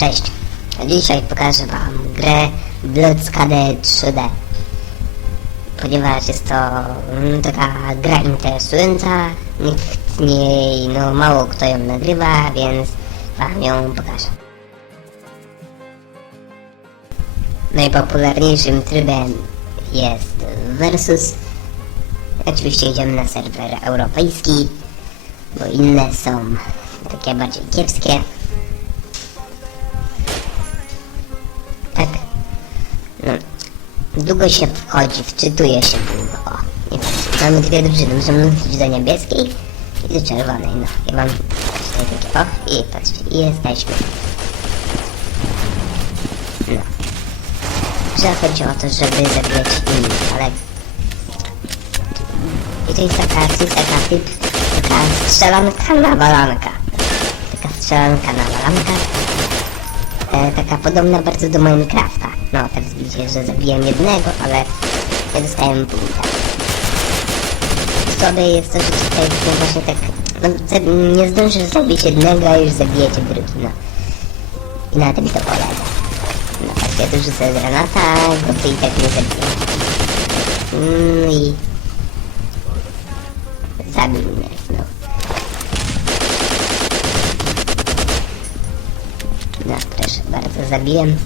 Cześć. Dzisiaj pokażę Wam grę Bloodskade 3D. Ponieważ jest to mm, taka gra interesująca, nikt no mało kto ją nagrywa, więc Wam ją pokażę. Najpopularniejszym trybem jest Versus. Oczywiście idziemy na serwer europejski, bo inne są takie bardziej kiepskie. Długo się wchodzi, wczytuje się długo. I patrzcie, mamy dwie drużyny. Możemy wrócić do niebieskiej i do czerwonej. No, ja mam tutaj takie, o, i patrzcie, i jesteśmy. No. Że chodzi o to, żeby zabijać innych, ale... I to jest taka, taka typ, taka strzelanka na balanka. Taka strzelanka na balanka e, taka podobna bardzo do Minecrafta. No, teraz widzicie, że zabiłem jednego, ale ja dostałem punta. Sobie jest że tutaj właśnie tak, no, nie zdążysz zabić jednego, a już zabijecie drugi, no. I na tym to polega. No, tak ja tu rzucę granata, go to i tak nie zabiję. No i... Zabił mnie, no. No, proszę bardzo, zabiłem.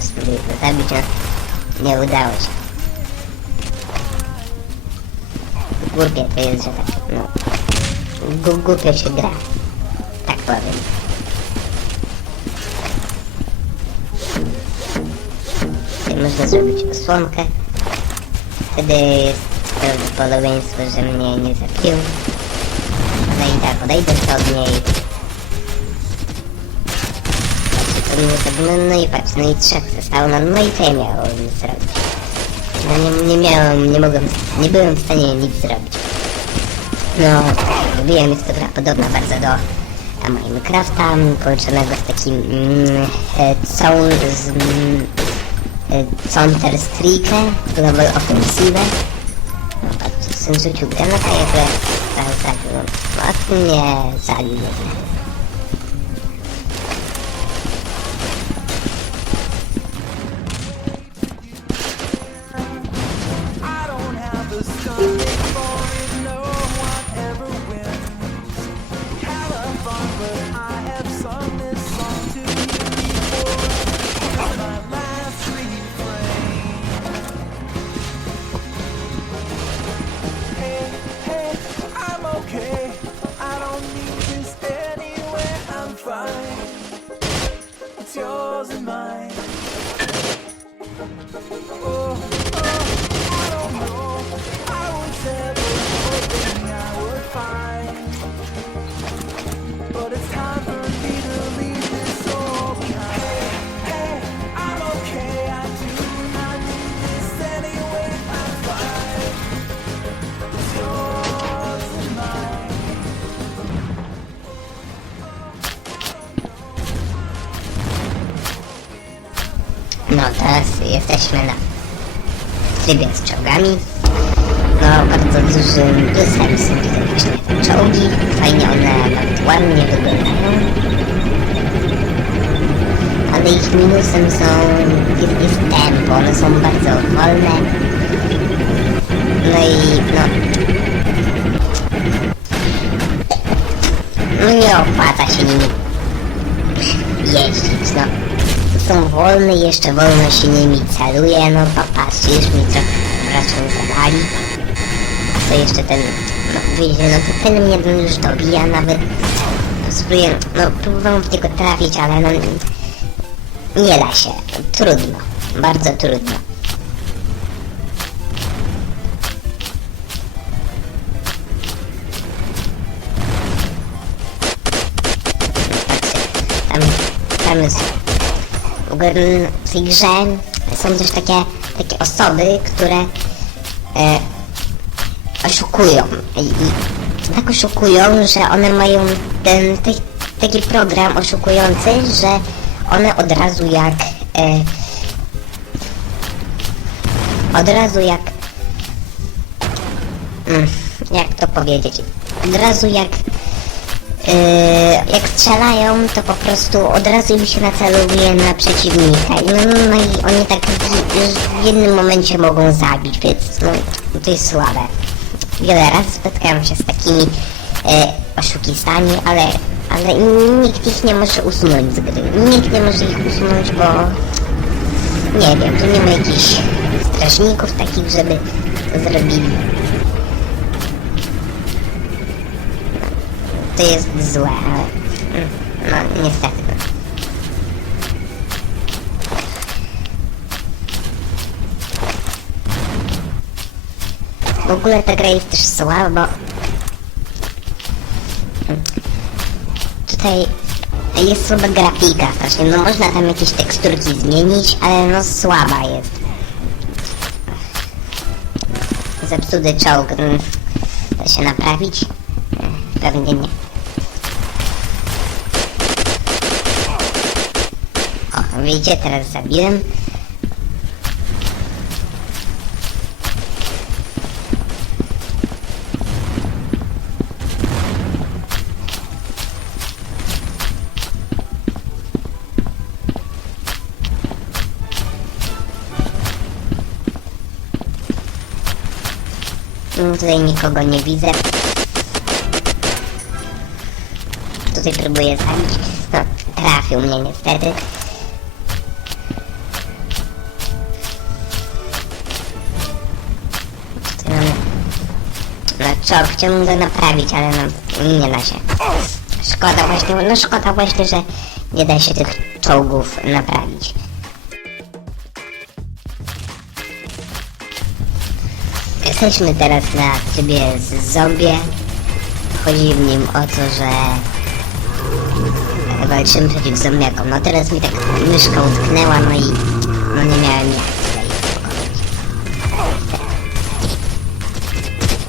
Spróbuję go zabić, no nie udało się. Głupie to jest, że tak, no. Gu- Głupio się gra. Tak powiem. Tutaj można zrobić osłonkę. Wtedy jest prawdopodobieństwo, że mnie nie zabił. Ale i tak, odejdę od. No, no i patrz, no i trzech zostało. No, no i co ja miałem zrobić? No nie, nie miałem, nie mogłem, nie byłem w stanie nic zrobić. No, lubiłem, jest to gra podobna bardzo do e, Minecrafta, połączonego z takim mm, e, całą z mm, e, Counter Strike, Global Offensive. No patrzcie, syn rzucił granata, ja to tak zabił. No, zabił mnie. I a fun, but I No, teraz jesteśmy na trybie z czołgami. No, bardzo dużym plusem są właśnie te czołgi. Fajnie one nawet ładnie wyglądają. Ale ich minusem są, jest, jest tempo, one są bardzo wolne. No i no... No nie opłaca się nimi jeździć, no. Są wolne, jeszcze wolno się nimi celuje, no popatrzcie, już mi trochę wraczą zadali. To jeszcze ten, no wiecie, no to ten mnie już dobija nawet. Spróbuję, no próbowałem w niego trafić, ale no nie da się. Trudno, bardzo trudno. Tam, tam jest mm, w tej grze są też takie, takie osoby, które e, oszukują. I, I tak oszukują, że one mają ten te, taki program oszukujący, że one od razu jak e, od razu jak mm, jak to powiedzieć, od razu jak jak strzelają, to po prostu od razu im się naceluje na przeciwnika. No, no, no i oni tak w, jednym momencie mogą zabić, więc no, to jest słabe. Wiele razy spotkałem się z takimi e, oszukistami, ale, ale nikt ich nie może usunąć z gry. Nikt nie może ich usunąć, bo nie wiem, tu nie ma jakichś strażników takich, żeby zrobili. To jest złe, ale... No, niestety. W ogóle ta gra jest też słaba, bo... Tutaj jest słaba grafika strasznie, no można tam jakieś teksturki zmienić, ale no słaba jest. Zepsuty czołg, mm, da się naprawić? Pewnie nie. Widzicie, teraz zabiłem. Mm, Tutaj nikogo nie widzę. Tutaj próbuję zabić. No, trafił mnie niestety. Czołg, chciałbym go naprawić, ale no nie da się. Szkoda właśnie, no szkoda właśnie, że nie da się tych czołgów naprawić. Jesteśmy teraz na trybie z zombie. Chodzi w nim o to, że walczymy przeciw zombiakom. No teraz mi tak myszka utknęła, no i no nie miałem jak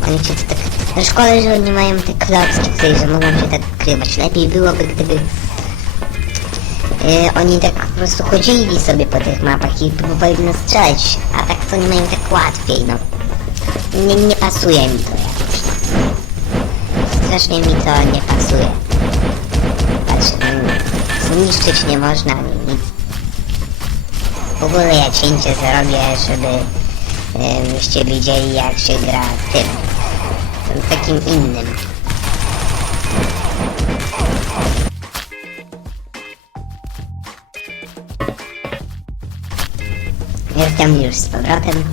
Oni się tak... No szkoda, że oni mają te klocki tutaj, że mogą się tak ukrywać. Lepiej byłoby, gdyby yy, oni tak po prostu chodzili sobie po tych mapach i próbowali nas strzelać, a tak to nie mają tak łatwiej, no. Nie, nie pasuje mi to jakoś. Strasznie mi to nie pasuje. Patrz, mm, zniszczyć nie można nic. W ogóle ja cięcie zrobię, żeby e, byście widzieli jak się gra tym. Takim innym. Jestem już z powrotem.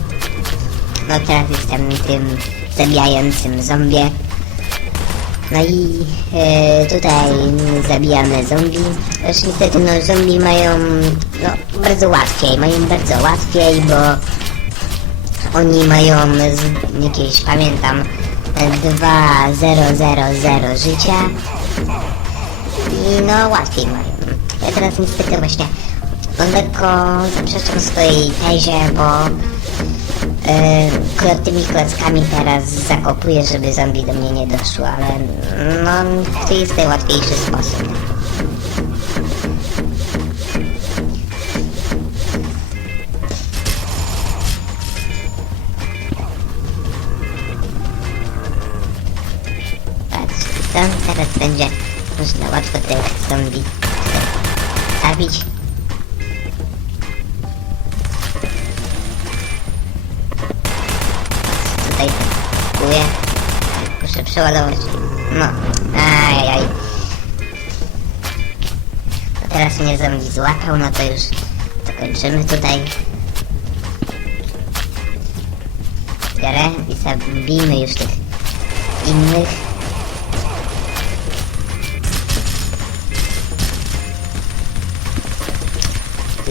No teraz jestem tym zabijającym zombie. No i e, tutaj zabijamy zombie. Też niestety no zombie mają no, bardzo łatwiej, mają bardzo łatwiej, bo oni mają z, jakieś, pamiętam, 2000 życia i no łatwiej mają. Ja teraz niestety właśnie no, lekko zaprzeczam swojej tezie, bo Yy, tymi klockami teraz zakopuję, żeby zombie do mnie nie doszło, ale no to jest najłatwiejszy sposób. Teraz będzie można łatwo tych zombie zabić. tutaj kupuję. Muszę przeładować. No. Ajajaj. To teraz mnie zombie złapał, no to już to kończymy tutaj. Grę i zabijmy już tych innych.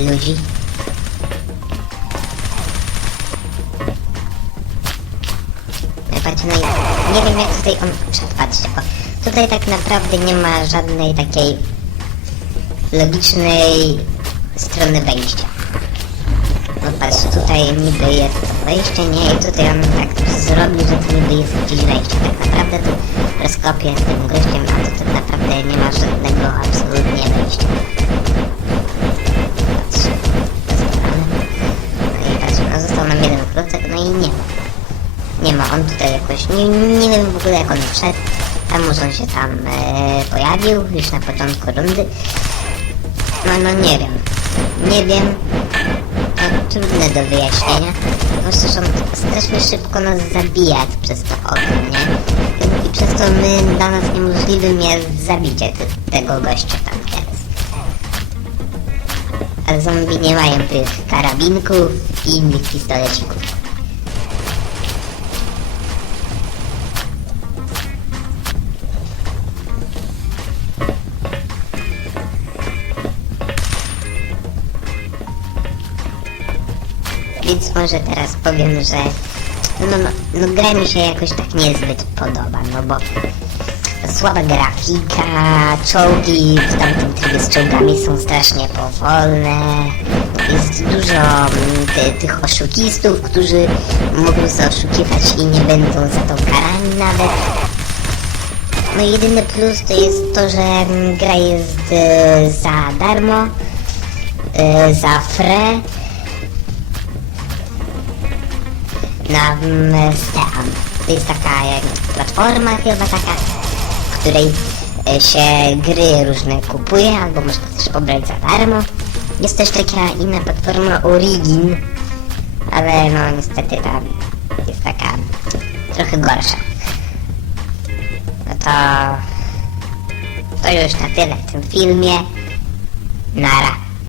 Ludzi. Patrzcie, no i nie wiem jak tutaj on... Patrzcie, o, tutaj tak naprawdę nie ma żadnej takiej logicznej strony wejścia. No patrz, tutaj niby jest wejście, nie, i tutaj on tak zrobił, że to niby jest gdzieś wejście. Tak naprawdę tu rozkopię z tym gościem, a to tak naprawdę nie ma żadnego absolutnie wejścia. No i patrz, no no i nie ma. Nie ma, on tutaj jakoś, nie, nie wiem w ogóle jak on wszedł. Tam on się tam e, pojawił już na początku rundy. No, no nie wiem. Nie wiem. To trudne do wyjaśnienia. Zwłaszcza, że on strasznie szybko nas zabija przez to okno, nie? I przez to my, dla nas niemożliwym jest zabicie te, tego gościa tam zombie nie mają tych karabinków i innych pistolecików. Więc może teraz powiem, że no, no, no gra mi się jakoś tak niezbyt podoba, no bo słaba grafika, czołgi w tamtym trybie z czołgami są strasznie powolne, jest dużo ty, tych oszukistów, którzy mogą zaoszukiwać i nie będą za to karani nawet. No jedyny plus to jest to, że gra jest e, za darmo, e, za free, na mm, Steam. To jest taka jak platforma chyba taka, której e, się gry różne kupuje, albo można też pobrać za darmo. Jest też taka inna platforma Origin, ale no niestety ta jest taka trochę gorsza. No to to już na tyle w tym filmie. Nara.